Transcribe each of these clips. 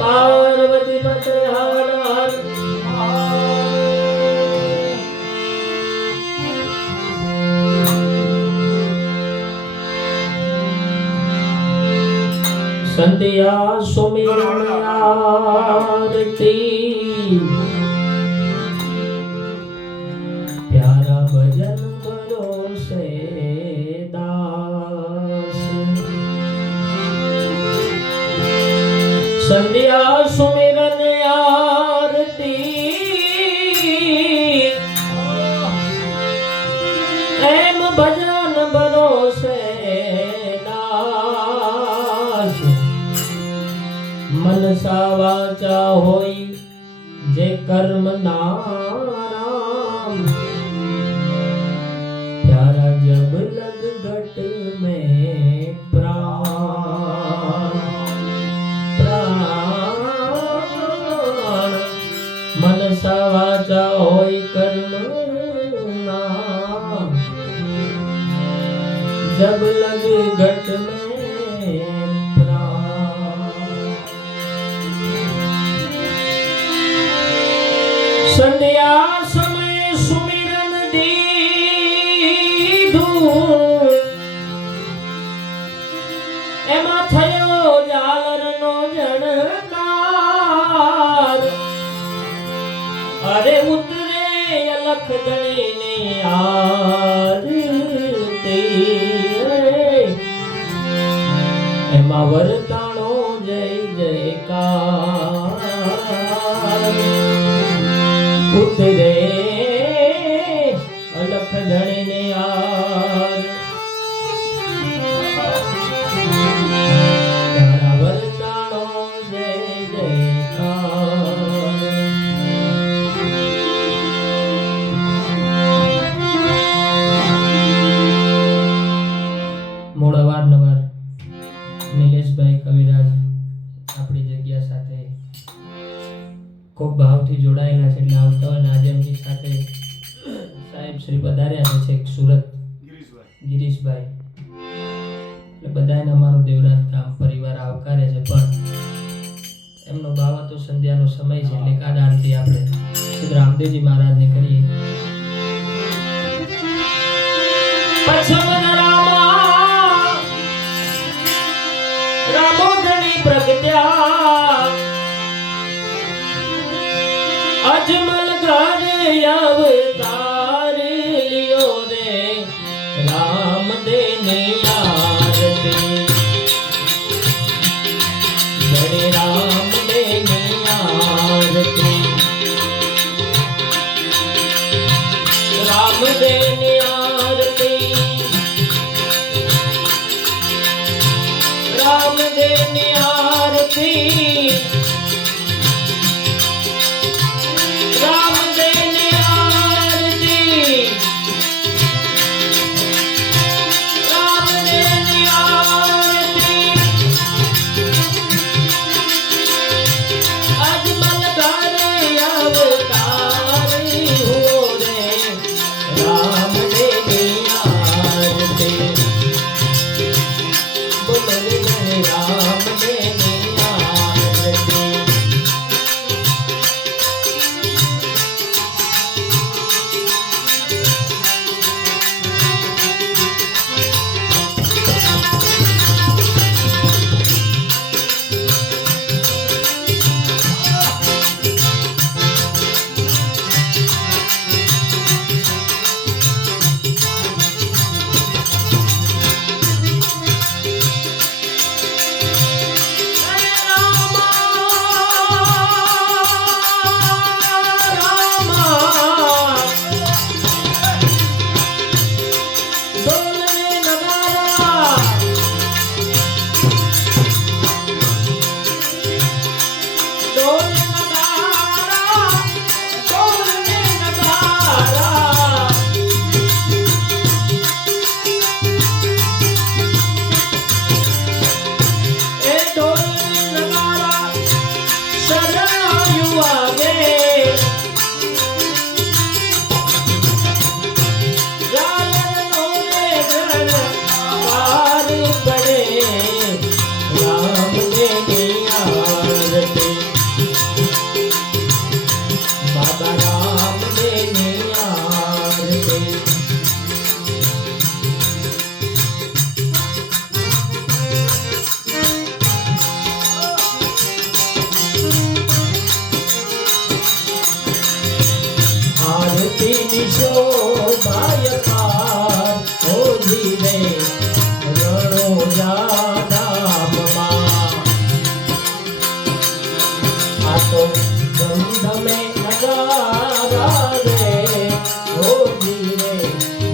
पार्वती पते हर हर संध्या सुमिरन आरती प्यारा भजन भरोसे दास संध्या सुमिरन आरती एम भजन भरोसे दास मनसा वाचा होई जे कर्म नाम प्यारा जब लग घट में प्राण प्राण मनसा वाचा होई कर्म नाम जब लग घट में संध्या समय सुमिरन दीधું એમાં થયો ઝાલરનો ઝણકાર અરે ઉતરે અલખ ધણીની આરતી એમાં વરતાણો જય જયકાર ઉતરે અલખ ધણીને આર તારા વરતાણો જય જયકાર મૂળ અવારનવાર નિલેશભાઈ કવિરાજ આપણી જગ્યા સાથે ખૂબ ભાવથી જોડાયેલા છે એટલે આવતા હોય ને આજે એમની સાથે સાહેબ શ્રી પધાર્યા છે સુરત ગિરીશભાઈ એટલે બધાને અમારો દેવરાજ ધામ પરિવાર આવકારે છે પણ એમનો ભાવાતો સંધ્યાનો સમય છે એટલે કાદ આરતી આપણે શ્રી રામદેવજી મહારાજને કરીએ રામોધણી પ્રગટ્યા अजमल घर अवतार लियो रे राम देने आरती बड़े राम देने आरती राम देने आरती राम देने आरती राम देने आरती राम देने आरती अजमल घर अवतार हो रे राम देने आरती बोल रे राम देने आरती શોભાય પાર ઓજી રે રણોજા ધામમાં આ તો ધમધમે નગારા રે ઓજી રે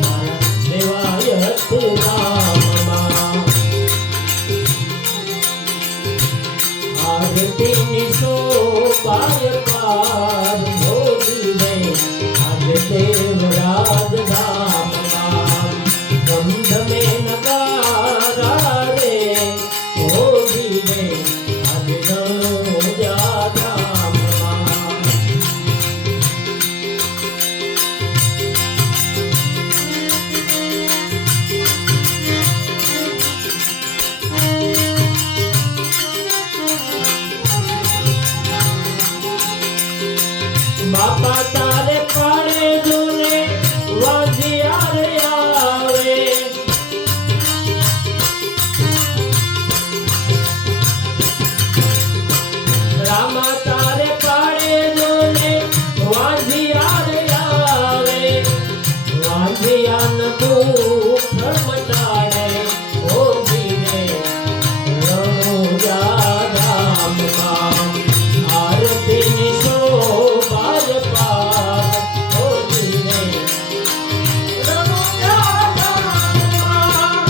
મારા દેવાયત રામમાં આરતીની શોભાય પાર ઓજી રે દેવરાજ ધામમાં ધમધમે નગારા રે ઓજી રે આજે રણોજા ધામમાં બાપા તારે પાડે જોને વાજિયાર આવે રામા તારે પાડે જોને વાજિયાર આવે વાજિયાન દુઃખ મટાડે ઓજી રે રણોજા ધામમાં આરતીની શોભાય પાર ઓજી રે રણોજા ધામમાં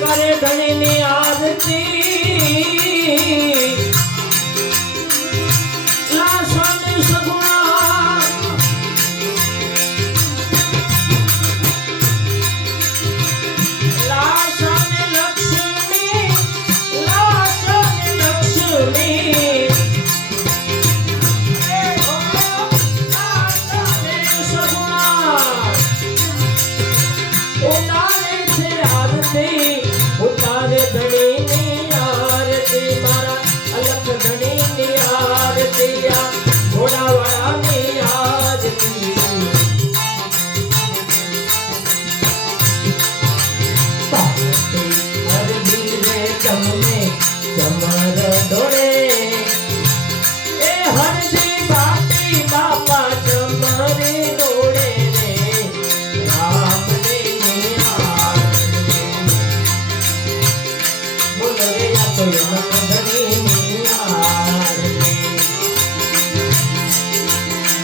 કરે ધણીની આરતી લાસાની સગુણા લાસાની લક્ષ્મી લાસાની લક્ષ્મી લાસાની સગુણા ઉતારે છે આરતી ઉતારે ધણીની આરતી મારા અલગ ધણીની આરતી આ ઘોડાવાળાની આરતી પાર્વતી હરદી રે તમને ચમર ડોળે એ હરદી બાટી બાપા ચમરે ડોળે રે રામ ને ધણીની આરતી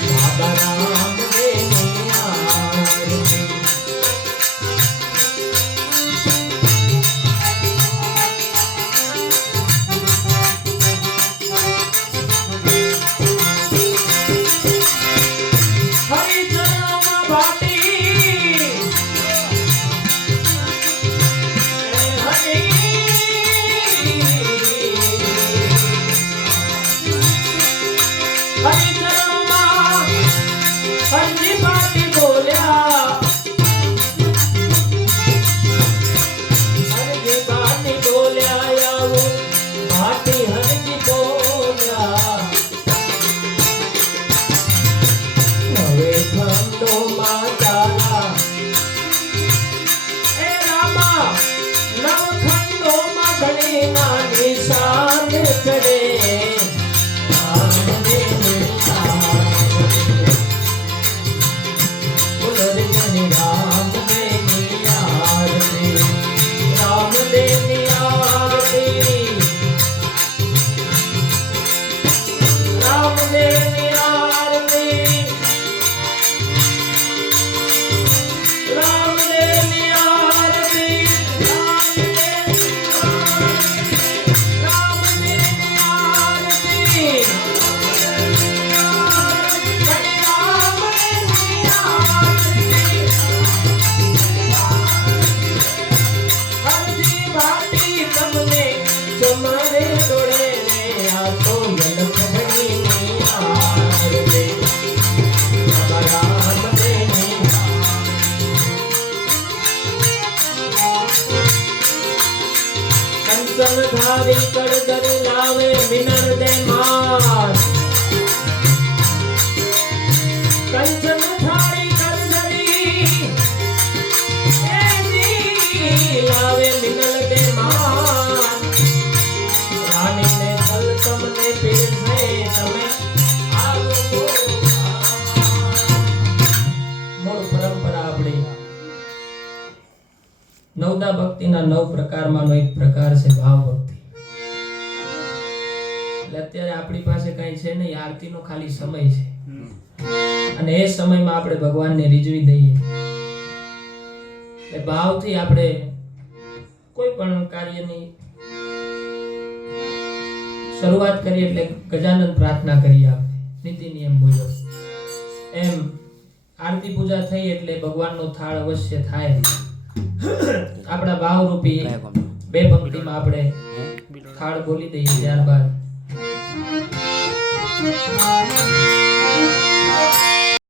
બાબા રામ દેની આરતી હરિચરણોમાં ભાટી હરિચરણોમાં હરજી ભાટી બોલ્યા હરજી ભાટી બોલ્યા આવું ભાટી હરજી બોલ્યા હવે ખંડોમાં તારા એ રામા નવખંડોમાં ઘણીના નિશાન ચડે રામ દેવ થાળી કડદર લાવે મિનળ દે માર કંચન થાળી કડદરી લાવે મિનળ દે માર રાણીને ફલ તમને પીરસે તમે આવો મૂળ પરંપરા આપણી નવદા ભક્તિના 9 પ્રકારમાંનો એક પ્રકાર છે ભાવ ભક્તિ. એટલે અત્યારે આપણી પાસે કઈ છે નહીં, આરતીનો ખાલી સમય છે અને એ સમયમાં આપણે ભગવાનને રીઝવી દઈએ. એટલે ભાવથી આપણે કોઈ પણ કાર્યની શરૂઆત કરીએ એટલે ગજાનન પ્રાર્થના કરીએ આપણે નીતિ નિયમ મુજબ. એમ આરતી પૂજા થઈ એટલે ભગવાનનો થાળ અવશ્ય થાય. આપણા ભાવરૂપી 2 પંક્તિમાં આપણે થાળ બોલી દઈએ ત્યારબાદ